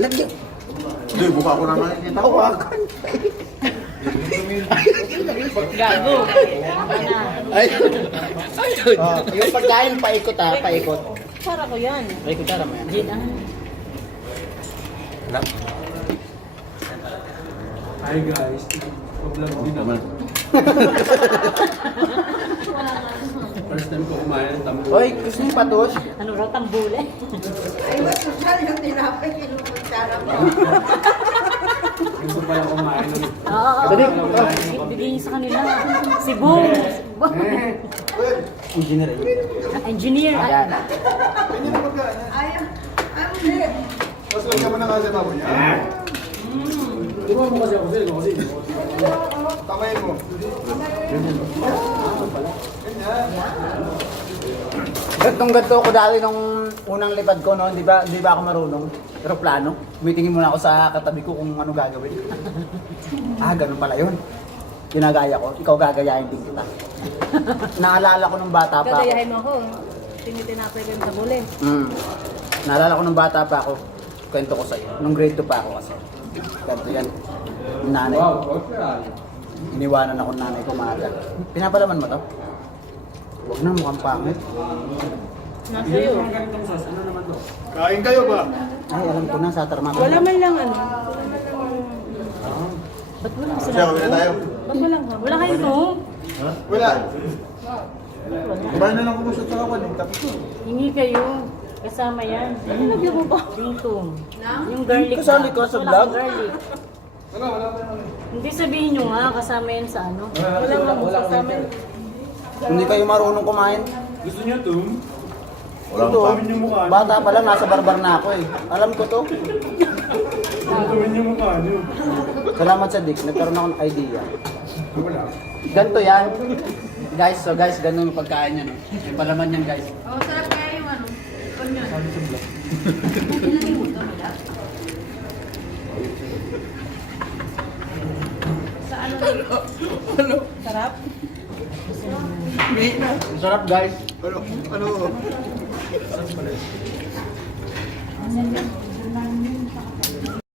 Lagyan. Hindi, buka ko na nakikita. Hawakan. Gago. Ayun. Ayun. Yung pagkain, paikot ha, paikot. Para ko yan. Paikot ha, ramaya. Gin ah. Hi guys, vlog din naman. First time ko kumain ng tambo. Hoy, gusto niyo patos? Ano raw tambule? Ay, mas social yung tinapay, kinukutsara mo. Gusto pa yung kumain ng... Oo. Bibigyan sa kanila. Si Boom. Engineer. Engineer. Ayan. Ay, hindi. Mas lagyan mo na kasi tabo niya. Diba mo kasi ako kasi. Tamayin mo. Gantong-ganto ko dati nung unang lipad ko, no? Di ba ako marunong? Aeroplano. Tumitingin muna ako sa katabi ko kung ano gagawin. Ganun pala yun. Ginagaya ko, ikaw gagayahin din kita. Naalala ko nung bata pa ako. Gagayahin mo ako. Tinitinapay ko yung tambule. Naalala ko nung bata pa ako. Kwento ko sa'yo. Nung grade 2 pa ako kasi. Ganito yan. Nanay. Wow, okay. Iniwanan ako ng nanay ko maaga. Pinapalaman mo to? Huwag na, mukhang pangit. Nasa iyo. Ang ganitong sauce, ano naman to? Kain kayo ba? Ay, alam ko na, sa tarma ko. Wala man lang ano. Ba't wala ka Siya, kami na tayo. Ba't walang ka? Wala kayo no? Wala. Kumain na lang ko sa tsakawan eh. Tapos ko. Hingi kayo. Kasama yan. Ano lagyan mo ba? Dito. Yung garlic. Kasali ko sa Wala vlog? akong garlic. Wala pa yun. Hindi sabihin nyo nga, kasama yan sa ano. Wala nga kasama yan. Hindi kayo marunong kumain. Gusto niyo to? Walang Ito, pa. bata pa lang, nasa barbar na ako eh. Alam ko to. Gawin niyo mukha niyo. Salamat sa Dick, nagkaroon ako ng idea. Wala. Ganito yan. Guys, ganun yung pagkain niya, no? Yung palaman niyan, guys. Oh, sarap kaya yung ano. Onion. Sa ano? Sarap? Ang sarap, guys. Ano?